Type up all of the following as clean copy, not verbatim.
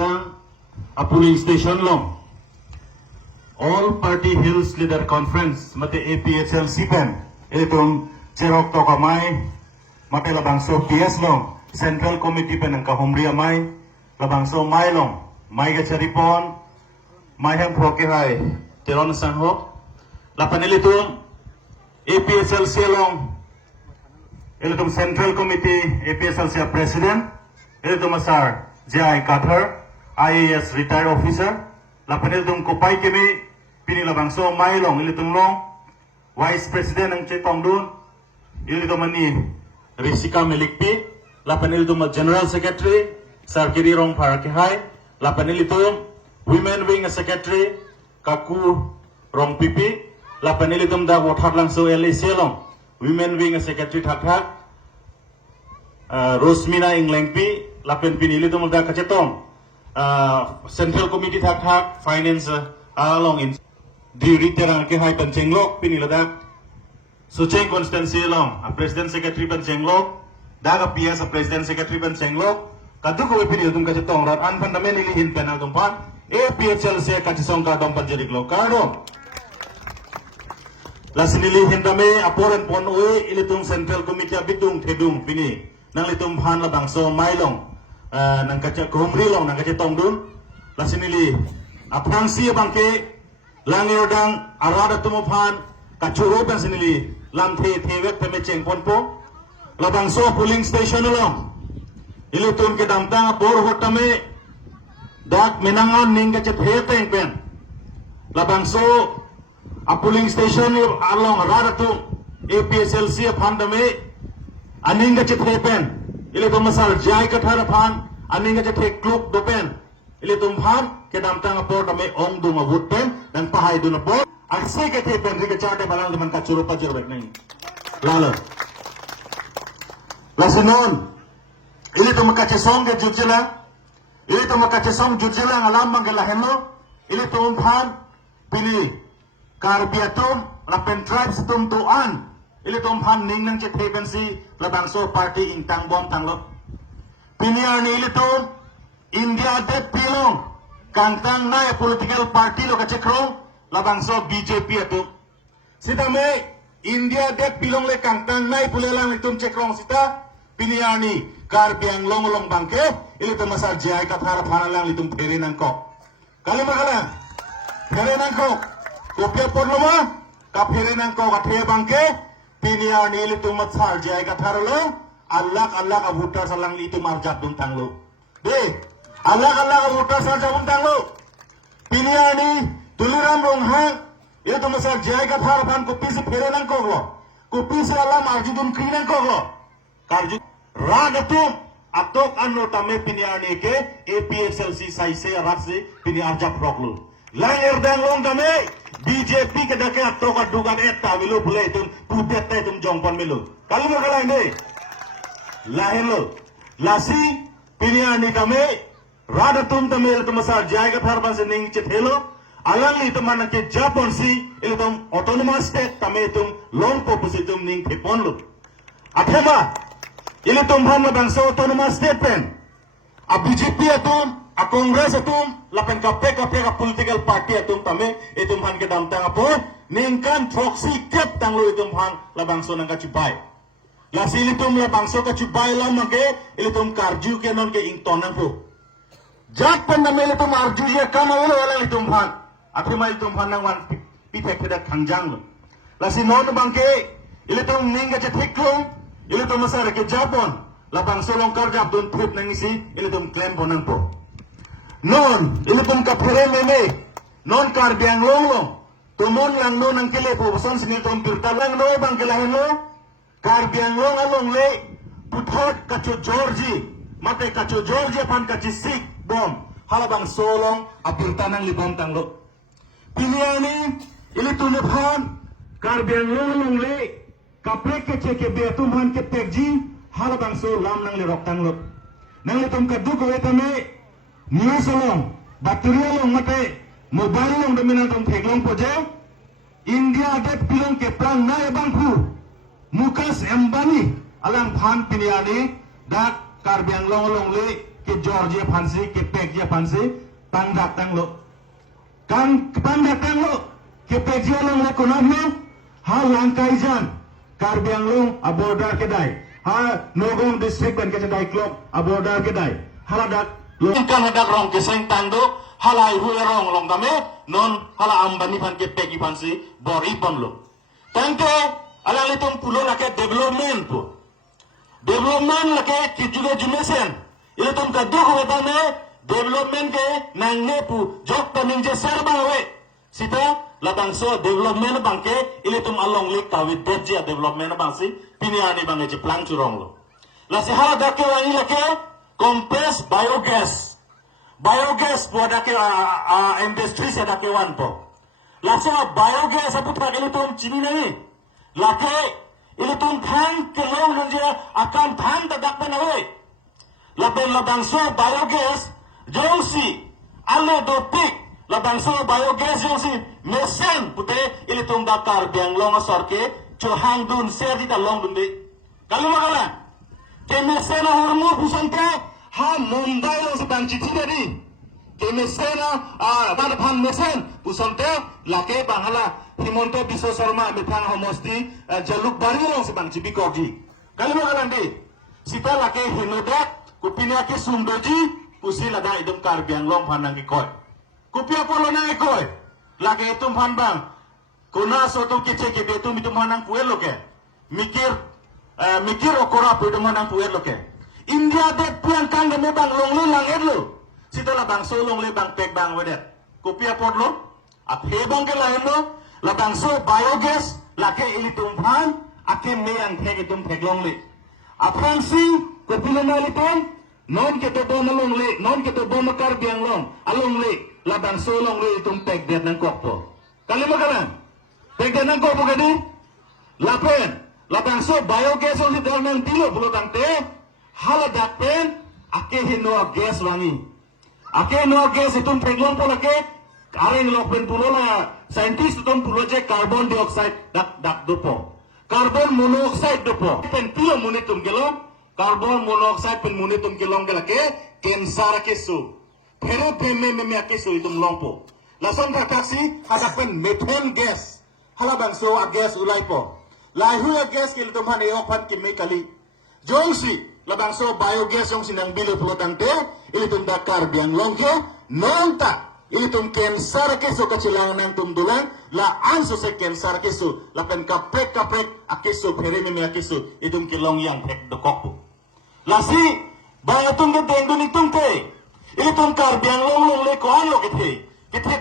Ladang a polling station long. All Party Hills Leader Conference mate APHLC pen itong Cherok to kamay mate labangso PS long Central Committee pen ang kahumria may labangso may long may gacharipon may hem proke hai teron sanho lapanil itong APHLC long itong Central Committee APHLC President itong Masar Jai Kathar IAS retired officer lapanil itong kupay kami pinilabangso mailong ilitong long Vice President ng Chetong Dun ilitong mani Risika Melikpi lapan ilitong General Secretary Sarkiri Rong Parakihay lapan ilitong Women Wing Secretary Kaku Rong Pipi lapan ilitong da Wothar Langso LAC long Women Wing Secretary Thak Rosmina Inglengpi lapan pinilitong da Kachetong Central Committee Thak Finance along in Diri terang ke hai pencenglok piniladak Sucheng Constancy long a President Secretary pencenglok daga PS a President Secretary pencenglok kadu ko pini tum ka chetong rat an fundamentally in penal tumpan APHL se ka chisong ka dom panjari lokaro lasinili hindame aporen pon oi ilitung Central Committee bitung thedung pini nang litum phan la bangso mailong nang ka komri long nang ka chetong dun lasinili aprangsi bangke Langir dang arada tumuphan kacuro kan sinili lamthe thewek peme chengpon po labangso polling station long ilutun ke damtang por hotame dak menangan ninga chet heteng pen labangso a polling station along arada tu APSLC phandame aninga chet hepen ilutun masal jai kathar phan aninga chet kluk dopen ilitum phan ke damtang por tame ong du mabut pen dan pahay du na po akse ke the pen ri ke charte balang man ka churu pa jero nai lalo lasinon ilitum ka chesong ke jujela ilitum ka chesong jujela ngalam mangela heno ilitum phan pili karbiatum rapen tribes tum tuan ilitum phan ning nang che the pen si labangso party intang bom tanglo piniar ni ilitum India det pilong kangtang na political party lo kachekro labangso BJP atu sita me India det pilong le kangtang na pulelang itum chekrong sita piniani karbiang long bangke ili masar jai kathara phanalang itum phere nangko kali magala phere nangko kopya porloma ka phere nangko ka the bangke piniani ili masar jai kathara lo Allah ka voter salang itum arjat dun tanglo de Allah voter sarja dun tanglo piniani tuliram ronghang itu masal jai kathar phan kopi se phere nangko lo kopi se alam arjudun krinan ko lo karju radatu atok anno tame piniani ke APSLC saise ratse pini arjap roklu lang erdang long tame BJP ke dake atok adugan eta milu bule tum pudet te tum jongpon milu kalu magala inde lahelo lasi piniani tame radatum tame tumasar jai kathar phan se ning chethelo alang itu mana ke Japon si itu autonomous state tame itu long popusitum ning thepon lu athema ini tumhan na bangsa autonomous state pen a BJP atum a Congress atum lapen ka political party atum tame itu tumhan ke damtang apo ningkan proxy kep tanglo itu tumhan la bangsa nang kacibai la silitum la bangsa kacibai la mage itu tum karju ke non ke ingtonan po jak pen na mele tum arju ye kamalo wala itu tumhan athima itu tumhan wan pitek tidak kangjang lo lasi non bangke ile tum ninga che thiklong ile tum masar ke Japon la bang solong karjap don trip nang isi ile tum claim bonang po non ile tum ka phere meme non kar biang long tumon lang non ang kile po son sinil tum pirta lang no bang kilahin lo kar biang long along le puthot kacho Georgie mate kacho Georgie pan kachi sik bom halabang solong apirta nang libom tanglo piliani ili tunephan karbiang long le kaprek ke cheke betum han ke tekji halabang so lam nang le roktang lo nang le tum kadu ko etame news long bacteria long mate mobile long dominant tum theglong poje India det pilong ke prang na ebang khu Mukesh Ambani alang phan piniani dak karbiang long le ke Georgia Pansi, ke Pekia Pansi, pandak tang lo. Kan pandak tang lo, ke Pekia long ekonomi, hal langkai jan, Karbiang long abordar kedai, ha Nogong district dan kedai klub abordar kedai, haladak lo. Kan hadak rong keseng tando, halai hui rong long kame, non hala ambani pan ke Pekia Pansi, bori pam lo. Tangke ala litong pulo lake development po. Development lake juga jumesen. Ilo tum kaduk ko tane development ke nang nepu jok taming je serba we. Sita labangso development bangke ilo tum along lik kawit deja development bangsi piniani bangke je plang curong lo. La si hala dake wangi lake compressed biogas. Biogas po dake industry se dake wan po. Laksana biogas apa tak ini tuh cini nani, laki ini tuh thang kelong nunja akan thang tak penawe, laben labangso biogas jausi, alle dopik labangso biogas jausi mesin pute ini tuh dakar biang long asorke cohang dun ser di dalam dundi, kalau makalah, ke mesin hormo busante ha Mumbai long sedang cici dari. Mesena pada pan mesen pusante lake bahala Himonto Biswa Sarma betang homosti jaluk bari long sebang cibikogi kali makalandi sita lake hinodak kupina ke sumdoji pusi lada idum karbiang long panang kikoy kupia polo na ikoy lake itum pan bang kuna soto kice ke betum idum panang puel loke mikir okora idum panang puel loke India det pian kang game bang long lo lang edlo Sito labang solong le bang pek bang wedet. Kopia podlo. At hebang ke lain lo. Labang so biogas. Lake ili tumphan. Ake me ang pek itum pek long le. At hansi. Kopila na lipan. Non ke to bom along le. Non ke to bom makar biang long. Along le. Labang solong le itum pek det ng kokpo. Kalimakalan. Pek det ng kokpo gadi. Lapen. Labang so biogas on si dal ng tilo. Bulotang te. Haladak pen. Ake hinoa gas wangi. Ake no gas itum preglong po lake kareng lokben pulo la scientist itum pulo je carbon dioxide dak dopo carbon monoxide dopo pen pilo munitum gelo carbon monoxide pen munitum gelong gelake cancer ke su pero pemme me ke su itum longpo lason ka taksi ada pen methane gas halaban so a gas ulai po lai hu gas ke itum han yok pan chemically jongsi labang so biogas yung sinang bilo pelotang te ilitum dakar biang longke nonta ilitum cancer keso kacilang nang tumdulan la anso se cancer keso la pen kapek akeso peremi me akeso itum kilong yang pek dokok la si bayatung ke dengdun itum te ilitum kar biang long le ko an lo kithe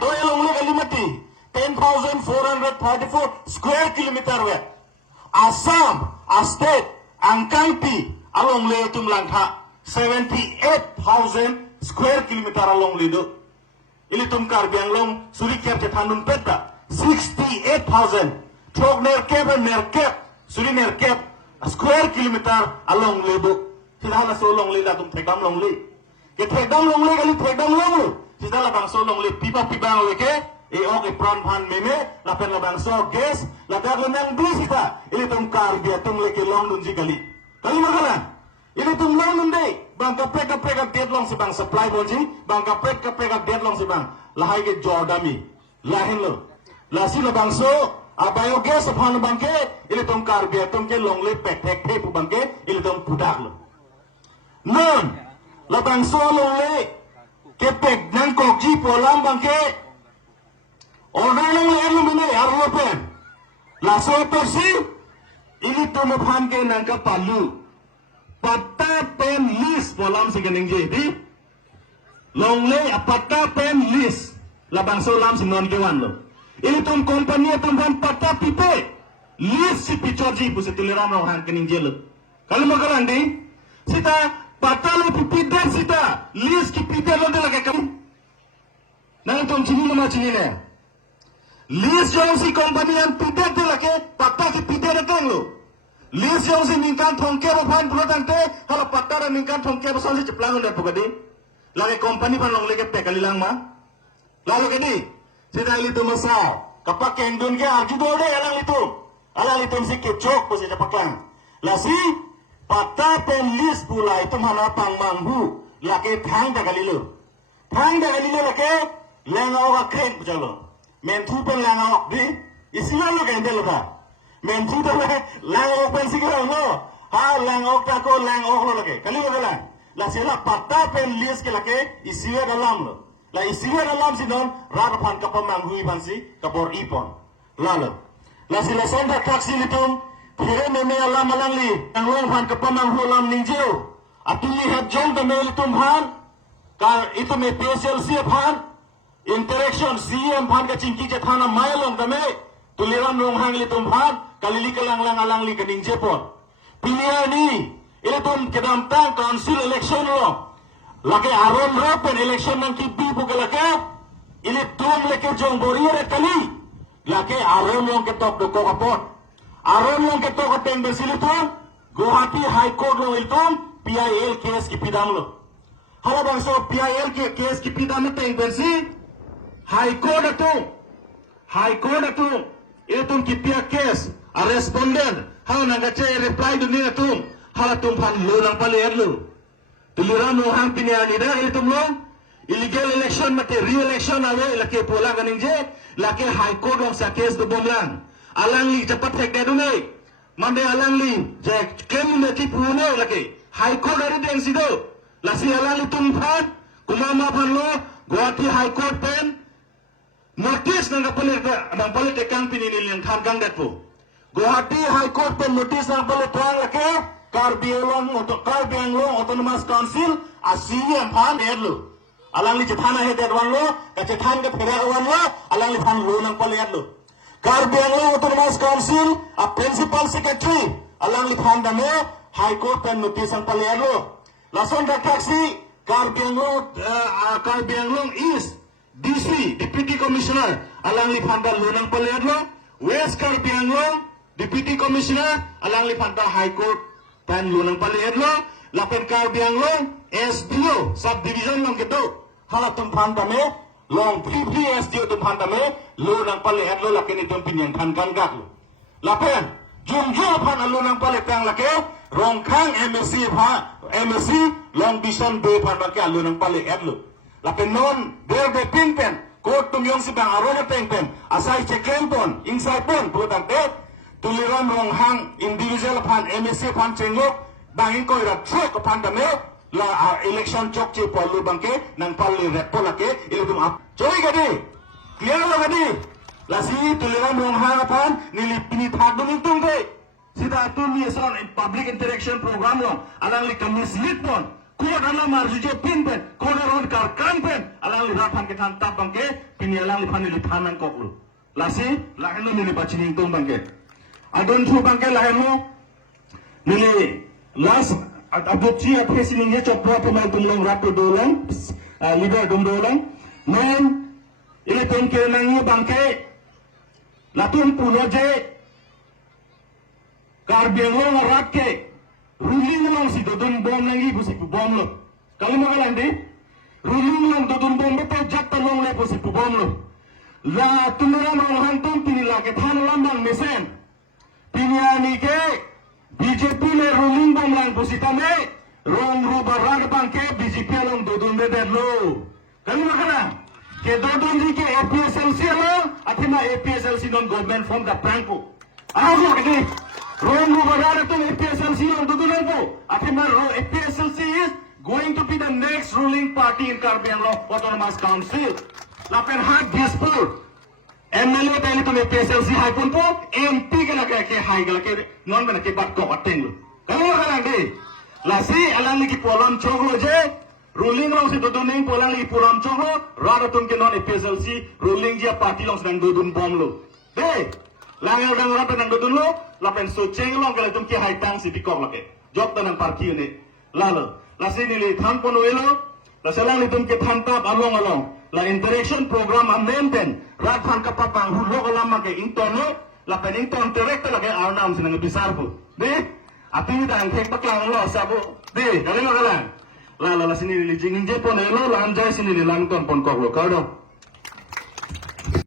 doye long le kalimati 10,434 square kilometer we Assam a state angkangti along le tum langka 78,000 square kilometer along le do ili tum kar biang long suri kep je thanun petta 68,000 trok nerkep suri nerkep square kilometer along le do tidala so long le da tum thekdam long le ke thekdam long le gali thekdam long tidala bang so long le pipa le ke e ok e pran phan meme la pen la bang so gas la da nang bisita ili tum kar bia tum le ke long dun ji gali kali makalan ini tum long nunde bang kapek dead long si bang supply bolji bang kapek dead long si bang lahai ke jordami lahin lo lasi lo bang so abayo gas aphan bang ke ini tum kar bia tum ke long le pek pu bang ke ini tum pudak lo non la bang so long le ke pek nang kok ji polam bang ke order long le elu mine arlo pen la so persi ini tum aphan ke nang ka palu pata pen list polam si gening jadi long le pata pen list labang so lam si non kewan lo ini tum company tum ban pata pipe list si pichorji puse tuliram lo han gening jelo kalau magalan di sita pata lo pipe dan sita list ki pipe lo de lage kam nang tum chini ma chini ne list jo si company an pipe de lage pata ki pipe de kan lo Lis yang si ningkan thongke ba phan bulotang te hala patara ningkan thongke ba sansi ceplang undat bugadi lagi company pan long lege pekali lang ma lalu kedi sida litu masa kapak kendun ke arju dode alang litu si kecok pose japakang lasi pata pen lis pula itu mana pang manghu laki thang dah kali laki lengau akhen jalo men thu pen lengau di isilah lo kan delo ta men thu dah lengau pen sikira lo ha lengau ta ko lengau lo lagi kali lo kala la sila patta pen lias ke laki isilah dalam lo la isilah dalam sinon rada pan kapamang hui bansi kapor ipon lalo la sila sonda taksi litum kire meme alam alangli ang long pan kapamang hulam ningjeu atuli hat jong da mel tum han ka itu me PSLC phan interaction CM phan ka chingki je thana mailong da me tuliram long hang litum phan kalili kalang lang alangli ka ningje pon piliani ile tum kedam tang council election lo lake aron rapen election nang ki bi bugalake ile tum leke jong boriere kali lake aron long ke tok do ko kapot aron long ke tok teng besilitum Guwahati High Court lo iltum PIL case ki pidam lo hala bangso PIL ke case ki pidam teng bensi High Court atu itum ki pia case a respondent hala nagache reply dunia atum hala tum phan lo nang pale erlu tuliram lo hang piniani da itum lo illegal election mate re-election awe lake pola ganing je lake High Court long sa case do bomlang alang li cepat hek dadune mande alang li je kem ne ti pune lake High Court ari deng sido lasi alang li tum phan kumama phan lo Guwahati High Court pen notice nang pale tekang pinini yang tham gang dat po Guwahati High Court pen notice nang pale trang lake Karbi Anglong Autonomous Council ASEAN phan erlu alang li jethana he derwan lo ka jethan ke pherawan lo alang li phan lo nang pale erlu Karbi Anglong Autonomous Council a principal secretary alang li phan dame High Court pen notice ang pale erlu lason da taxi Karbi Anglong East DC Deputy Commissioner alang li phan da lo nang pale erlu West Karbi Anglong Deputy Commissioner alang li phan da High Court pen lo nang pale erlu lapen Karbi Anglong SDO subdivision long gitu hala tum phan dame long pri SDO tum phan dame lo nang pale erlu laken itum pinyan phan kan gak lo lapen jum phan lo nang pale tang lake rong khang MSC long vision be phan lake lo nang pale erlu lapen non der de pin pen court tum yong si bang arona peng pen asai chekem pon inside pon putang te tuliram rong hang individual phan MSC phan chenglok bangin ko ira thek ko phan dame la election chok che polu bangke nang palli repo lake ilum ap choi gadi clear lo gadi la si tuliram rong hang phan nilipini thadung tung ke sida tu ni son public interaction program lo alang li mislead pon ko dala marju je pin pen ko ron kar kan pen alang li raphan ke than tap bangke pini alang li phan li phanang koklu la si la heno ni bachining tung bangke adon thu bangke la heno nili last adopsi aphesi ninge chopra pemai tumlong rato dolang leader domdolang men ile tum ke nangi bangke latun puno je Karbi Anglong rat ke ruling long si dodon bom nangi busi bom lo kali magalang di ruling long dodon bom beto jatta long le busi bom lo la tunuram long hantum pinila ke than lambang mesen pinyani ke BJP le ruling bom lang busita me rong rubarag bangke BJP long dodon de lo kali magalang ke dodon di ke APSLC lo athina APSLC non government from the pranko aho ke rong rubarag to APSLC long dodon po athina APSLC is going to be the next ruling party in Karbi Anglong Autonomous Council lapen hat dispur MLA tadi tu PSLC high pun po MP ke lagi ke high ke lagi non mana ke bat ko ateng lo kalau orang deh lasi alang lagi polam choklo je ruling long si dodon neng polam lagi polam choklo rada tum ke non PSLC ruling je party long sedang dodon bom lo deh langal dang rada nang dodon lo lapen so cheng long ke tum ke high tang si dikok lagi job tanang party ini lalu lasi nili tham pun welo lasi lang tum ke tham tap along la interaction program amenten rat phan kapapang hulok lama ke intono la pening ton direct la ke arnam sinang bisar po de api dang thek baklang lo sabo de dali magalang la sini li jingin je pon lo lan jai sini li lang ton pon kok lo kado